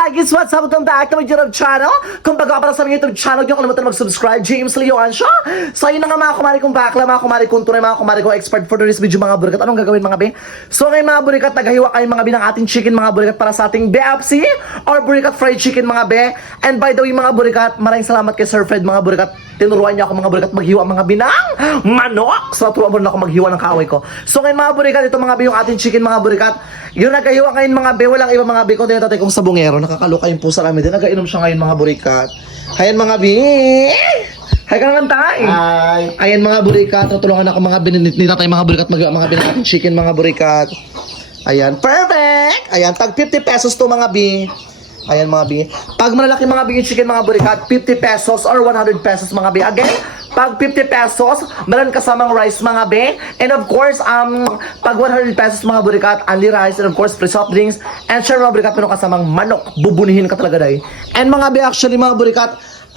Hi guys, what's up? Welcome back to my YouTube channel. Kung bago ka para sa mga YouTube channel, huwag kalimutan mag-subscribe. James Leon siya. So yun na nga mga kumari kong bakla, mga kumari kong tunay, mga kumari kong expert for today's video mga burikat. Anong gagawin mga be? So ngayon mga burikat, naghahiwa kayo mga be ng ating chicken mga burikat para sa ating BFC or burikat fried chicken mga be. And by the way mga burikat, maraming salamat kay Sir Fred mga burikat. Tinuruan niya ako mga burikat maghiwa mga binang manok. So turuan mo na ako maghiwa ng kaaway ko. So ngayon mga burikat, ito mga be yung ating chicken mga burikat. Yung naghahiwa ngayon mga be, walang iba mga be, kundi yung tatay kong sabungero. Nakakaloka yung pusa namin din. Nagainom siya ngayon mga burikat. Hayan mga be. Hay ka naman tayo. Hi. Ayan mga burikat. Tutulungan ako mga binit ni tatay mga burikat. Mga binit chicken mga burikat. Ayan. Perfect. Ayan. Tag 50 pesos to mga be. Ayan mga bi. Pag malalaki mga bi yung chicken mga burikat, 50 pesos or 100 pesos mga bi. Again, pag 50 pesos, meron kasamang rice mga bi. And of course, pag 100 pesos mga burikat, only rice. And of course, free soft drinks. And sure mga burikat, meron kasamang manok. Bubunihin ka talaga dahi. And mga bi, actually mga burikat,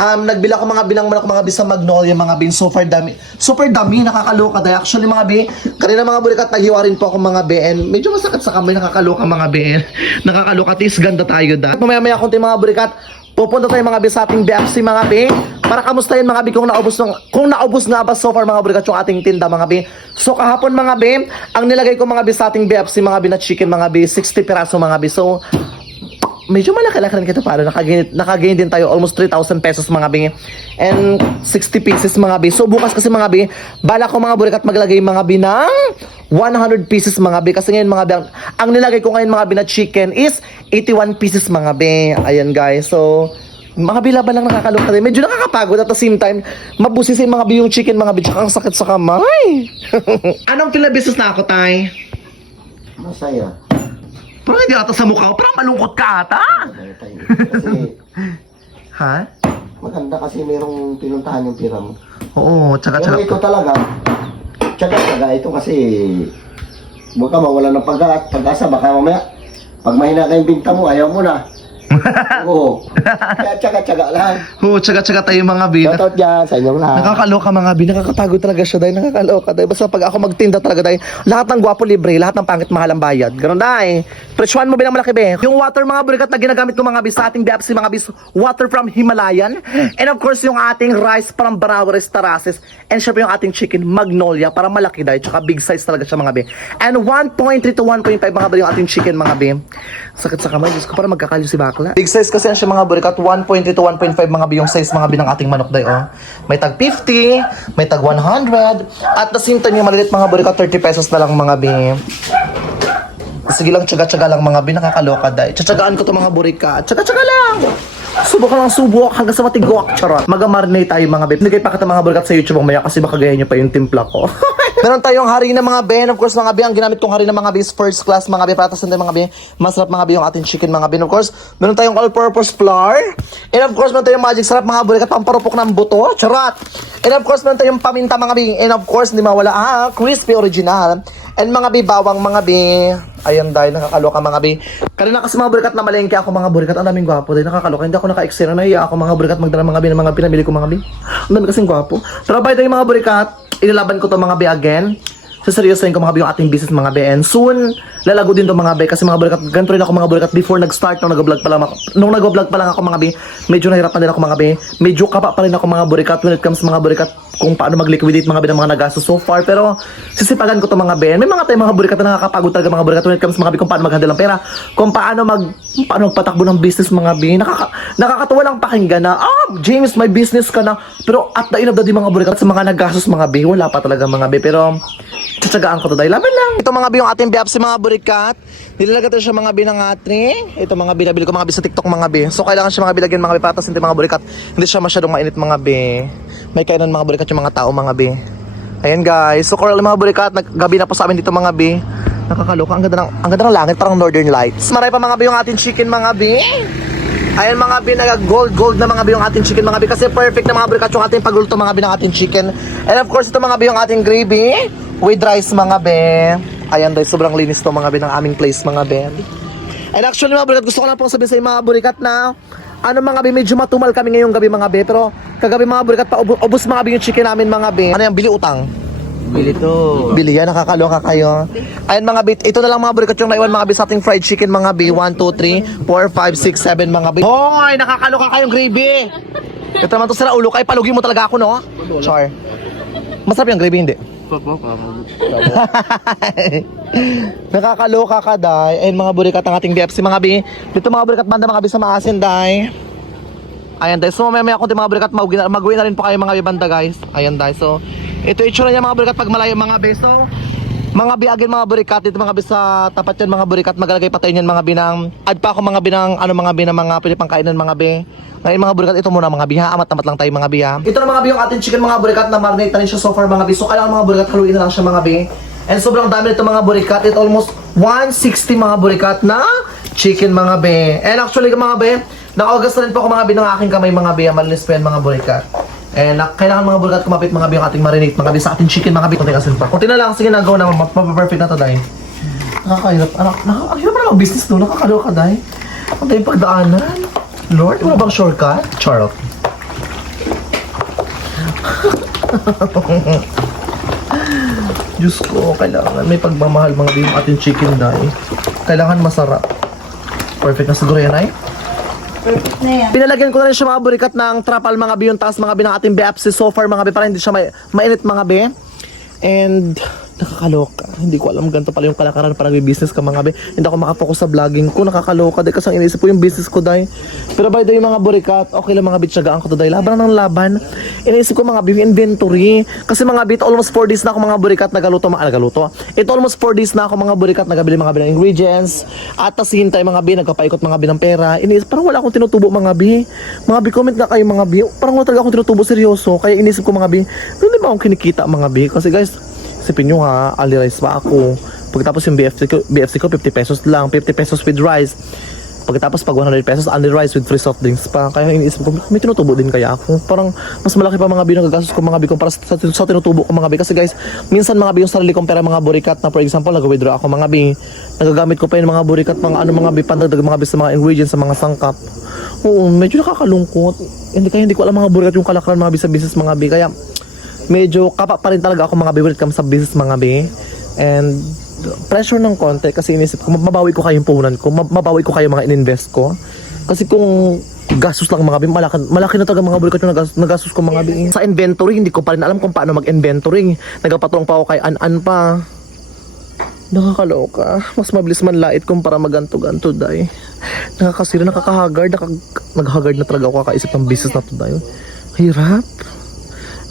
nagbila ko mga binang manok mga bi sa Magnolia mga bi. Super dami, nakakaloka dahil actually mga bi, kanina mga burikat naghiwa rin po ako mga bi and medyo masakit sa kamay, nakakaloka mga bi. Nakakaloka, tis ganda tayo dahil mamaya konti mga burikat, pupunta tayo mga bi sa ating BFC mga bi para kamustahin mga bi kung naubos nga ba so far mga burikat yung ating tinda mga bi. So kahapon mga bi, ang nilagay ko mga bi sa ating BFC mga bi na chicken mga bi, 60 piraso mga bi. So medyo malaki-laki rin kita para nakagain din tayo almost 3,000 pesos mga bi and 60 pieces mga bi. So bukas kasi mga bi, bala ko mga burikat maglagay mga bi ng 100 pieces mga bi kasi ngayon mga bi ang nilagay ko ngayon mga bi na chicken is 81 pieces mga bi. Ayan guys, so mga bilaban lang nakakaloka din. Medyo nakakapagod at the same time mabusisin mga bi yung chicken mga bi tsaka ang sakit sa kamay. Anong pinabusiness na ako tay? Masaya. Parang hindi ata sa mukha ko, parang malungkot ka ata. Kasi Ha? maganda kasi merong pinuntahan yung pira mo. Oo, tsaka. Pero ito talaga, tsaga ito kasi baka mawala ng pag-asa, baka mamaya pag mahina ka yung binta mo, ayaw mo na. Oo. Kaya tsaga lang. Oo, tsaka tayo mga bi. Shoutout dyan sa inyong lahat. Nakakaloka mga bi, nakakatago talaga siya dahil nakakaloka dahil basta pag ako magtinda talaga dahil lahat ng gwapo libre, lahat ng pangit mahal ang bayad. Ganun dahil. Presyuhan mo bilang malaki be. Yung water mga burikat na ginagamit ko mga bi sa ating BFC mga bi, water from Himalayan. And of course yung ating rice from Barawares Tarases. And syempre yung ating chicken Magnolia para malaki dahil tsaka big size talaga siya mga bi. And 1.3 to 1.5 mga bi yung ating chicken mga bi. Sakit sa kamay, Diyos ko para magkakalyo si bakla. Big size kasi yan siya mga burikat, 1.3 to 1.5 mga bi yung size mga bi ng ating manok dahil oh. May tag 50, may tag 100, at the same time yung malilit mga burikat 30 pesos na lang mga bi. Sige lang, tsaga-tsaga lang mga bi, nakakaloka dahil. Tsatsagaan ko to mga burikat, tsaga-tsaga lang. Subok lang subok hanggang sa matigok, charot. Mag-marinate tayo mga bi. Hindi kayo pakita mga burikat sa YouTube mamaya kasi baka gaya nyo pa yung timpla ko. Meron tayong harina mga be, and of course mga be, ang ginamit kong harina mga be is first class mga be, para tasan mga be, masarap mga be yung ating chicken mga be. And of course, meron tayong all-purpose flour, and of course meron tayong magic sarap mga burikat, pamparupok ng buto, charot. And of course meron tayong paminta mga be, and of course hindi mawala crispy original, and mga be, bawang mga be. Ayan dahil nakakaloka mga be. Kanina kasi mga burikat na malengke ako mga burikat, ang daming gwapo dahil nakakaloka. Hindi ako naka-extra, nahiya ako mga burikat magdala mga be ng mga pinamili ko mga be. Ang dami kasing gwapo. Pero by the way mga burikat, ilalaban ko to mga be again. Seryosoin ko mga be yung ating business mga be. And soon, lalago din to mga be. Kasi mga burikat, ganito rin ako mga burikat before nag-start nung nag-vlog pa lang ako. Nung nag-vlog pa lang ako mga be, medyo nahirapan din ako mga be. Medyo kapa pa rin ako mga burikat when it comes mga burikat kung paano mag-liquidate mga be ng mga nagastos so far. Pero sisipagan ko to mga be. May mga tayo mga burikat na nakakapagod talaga mga burikat when it comes mga be kung paano mag-handle ng pera. Kung paano magpatakbo ng business mga be. Nakakatawa lang pakinggan na, James, may business ka na. Pero at the end of the day mga burikat sa mga nagastos mga be, wala pa talaga mga be. Pero tsatsagaan ko to dahil laban lang. Ito mga bi yung ating BFC mga burikat. Nilalagay siya mga bi ng atri. Ito mga bi, nabili ko mga bi sa TikTok mga bi. So kailangan siya mga bilagyan mga bi para hindi mga burikat. Hindi siya masyadong mainit mga bi. May kainan mga burikat yung mga tao mga bi. Ayan guys. So coral mga burikat, gabi na po sa amin dito mga bi. Nakakaloka, ang ganda ng langit, parang Northern Lights. Maray pa mga bi yung ating chicken mga bi. Ayan mga bi, gold na mga bi yung ating chicken mga bi. Kasi perfect na mga burikat yung ating pagluto mga bi ng ating chicken. And of course ito mga bi yung ating gravy with rice mga be. Ayan dahil sobrang linis to mga be ng aming place mga be. And actually mga burikat, gusto ko lang po sabihin sa mga burikat na mga be, medyo matumal kami ngayong gabi mga be. Pero kagabi mga burikat, ubos mga be yung chicken namin mga be. Ano yan, bili utang? Bili to. Bili yan, nakakaloka kayo. Ayan mga bit, ito na lang mga burikat yung naiwan mga bit sa ating fried chicken mga bi. 1, 2, 3, 4, 5, 6, 7 mga bit. Hoy, nakakaloka kayong gravy. Ito naman to sila ulo kay palugin mo talaga ako no? Char. Masarap yung gravy hindi? Nakakaloka ka day. Ayun mga burikat ng ating BFC mga bi. Dito mga burikat banda mga bi sa maasin day. Ayan day. So mamaya konti mga burikat mag-uwi na rin po kayo mga banda guys. Ayan day. So ito itsura niya mga burikat pag malayo mga bi. So mga bi again mga burikat dito mga bi sa tapat yan mga burikat magalagay pa tayo yan mga bi ng add pa ako mga bi ng ano mga bi ng mga pwede pang kainan mga bi. Ngayon mga burikat ito muna mga bi ha. Amat-amat lang tayo mga bi ha. Ito na mga bi yung ating chicken mga burikat na marinate na rin siya so far mga bi. So kailangan mga burikat haluin na lang siya mga bi. And sobrang dami nito mga burikat. It almost 160 mga burikat na chicken mga bi. And actually mga bi, naka-August na rin po ako mga bi ng aking kamay mga bi. Malinis pa yan mga burikat. And kailangan mga burikat kumapit mga bi yung ating marinate mga bi sa ating chicken mga bi. Kunti asin pa. Kunti na lang. Sige na, go na. Perfect na to dahil. Nakakahirap. Nakakahirap na lang ang business no. Nakakaloka dahil. Ang tayong pagdaanan. Lord, wala bang shortcut? Charot. Diyos ko, kailangan may pagmamahal mga bi yung ating chicken dahil. Kailangan masarap. Perfect na siguro yan ay. Perfect na yan. Pinalagyan ko na rin siya mga burikat ng trapal mga bi yung taas mga bi ng ating BFC so far mga bi para hindi siya mainit mga bi. And nakakaloka. Hindi ko alam ganito pala yung kalakaran para business ka mga bi. Hindi ako makapokus sa vlogging ko. Nakakaloka dahil kasi ang iniisip ko yung business ko dahil. Pero by the way mga burikat, okay lang mga bi, tiyagaan ko to dahil. Laban ng laban. Iniisip ko mga bi, yung inventory. Kasi mga bi, almost 4 days na ako mga burikat nagaluto. Ito almost 4 days na ako mga burikat nagabili mga bi ng ingredients. At tas hintay mga bi, nagpapaikot mga bi ng pera. Iniisip, parang wala akong tinutubo mga bi. Mga bi, comment na kayo mga bi. Parang wala talaga akong tinutubo seryoso. Kaya iniisip ko mga bi, hindi ba akong kinikita mga bi? Kasi guys, isipin nyo ha, ali rice pa ako. Pagkatapos yung BFC ko 50 pesos lang, 50 pesos with rice. Pagkatapos pag 100 pesos, only rice with free soft drinks pa. Kaya iniisip ko, may tinutubo din kaya ako. Parang mas malaki pa mga bi nagagastos ko mga bi kumpara sa tinutubo ko mga bi. Kasi guys, minsan mga bi yung sarili kong pera mga burikat na for example, nag-withdraw ako mga bi. Nagagamit ko pa yung mga burikat, mga ano mga bi, pandagdag mga bi sa mga ingredients, sa mga sangkap. Oo, medyo nakakalungkot. Hindi ko alam mga burikat yung kalakaran mga bi sa business mga bi. Kaya medyo kapa pa rin talaga ako mga bibirit kam sa business mga bi. And pressure ng konti kasi inisip ko mabawi ko kayo yung puhunan ko, mabawi ko kayo mga ininvest ko. Kasi kung gastos lang mga bi, malaki na talaga mga burikat yung nagastos ko mga bi. Sa inventory, hindi ko pa rin alam kung paano mag-inventory. Nagpatulong pa ako kay An pa. Nakakaloka. Mas mabilis man lait kumpara maganto-ganto day. Nakakasira, nakakahagard, naghagard na talaga ako kakaisip ng business na to day. Hirap.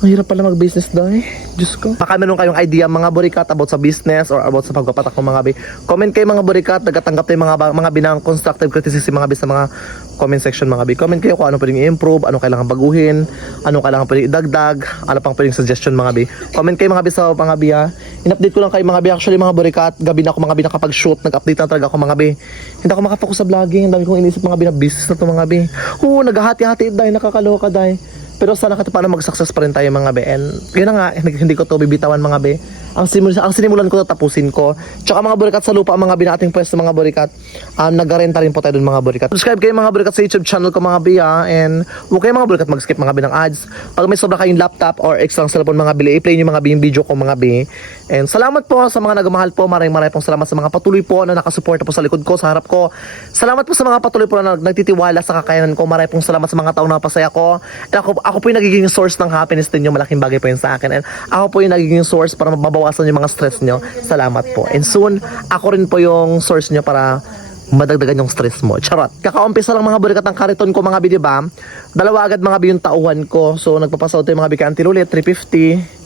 Ang hirap pala mag-business dahil. Diyos ko. Baka meron kayong idea mga burikat about sa business or about sa pagpapatak ng mga bi. Comment kayo mga burikat. Nagatanggap tayo mga binang constructive criticism mga bi sa mga comment section mga bi. Comment kayo kung ano pwedeng i-improve, ano kailangan baguhin, ano kailangan pwedeng idagdag, ano pang pwedeng suggestion mga bi. Comment kayo mga bi sa mga bi ha. In-update ko lang kayo mga bi. Actually mga burikat, gabi na ako mga bi nakapag-shoot. Nag-update na talaga ako mga bi. Hindi ako makapokus sa vlogging. Ang dami kong inisip mga bi na business na to mga bi. Oo, naghahati-hati dahil nakakaloka dahil. Pero sana kahit paano mag-success pa rin tayo mga be. And yun na nga, hindi ko to bibitawan mga be. Ang sinimulan ko tapusin ko. Tsaka mga burikat sa lupa mga be na ating pwesto mga burikat. Nag-renta rin po tayo dun mga burikat. Subscribe kayo mga burikat sa YouTube channel ko mga be ha. And huwag kayo mga burikat mag-skip mga be ng ads. Pag may sobra kayong laptop or extra cellphone mga be, i-play nyo mga be yung video ko mga be. And salamat po sa mga nagmahal po. Maraming pong salamat sa mga patuloy po na nakasuporta po sa likod ko, sa harap ko. Salamat po sa mga patuloy po na nagtitiwala sa kakayanan ko. Maraming pong salamat sa mga taong napasaya ko. And ako po yung nagiging source ng happiness ninyo. Malaking bagay po yun sa akin. And ako po yung nagiging source para mabawasan yung mga stress nyo. Salamat po. And soon, ako rin po yung source nyo para madagdagan yung stress mo. Charot. Kakaumpisa lang mga burikat ng kariton ko mga bi, diba? Dalawa agad mga bi yung tauhan ko. So nagpapasaw tayo mga bi kay Auntie Lulit, 350.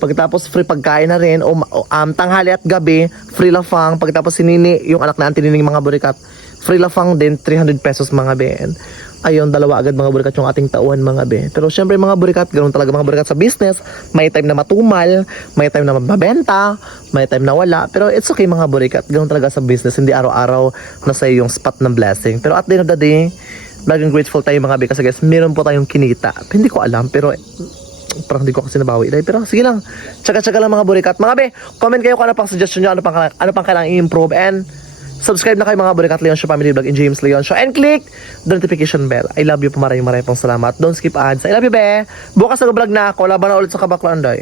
Pagkatapos free pagkain na rin. Tanghali at gabi, free lafang. Pagkatapos si Nini, yung anak na Auntie Nining mga burikat, free lafang din, 300 pesos mga bi. And ayun, dalawa agad mga burikat yung ating tauhan mga be. Pero syempre mga burikat, ganoon talaga mga burikat sa business. May time na matumal, may time na mabenta, may time na wala. Pero it's okay mga burikat, ganoon talaga sa business. Hindi araw-araw na sa yung spot ng blessing. Pero at the end of the day, laging grateful tayo mga be. Kasi guys, meron po tayong kinita. Hindi ko alam, pero parang hindi ko kasi nabawi. Pero sige lang, tsaga-tsaga lang mga burikat. Mga be, comment kayo kung ano pang suggestion nyo, ano pang kailangan i-improve. And subscribe na kayo mga burikat, Leon Show Family Vlog in James Leon Show. And click the notification bell. I love you po, maraming pong salamat. Don't skip ads. I love you be. Bukas nag-vlog na ako. Laban na ulit sa Kabaklan day.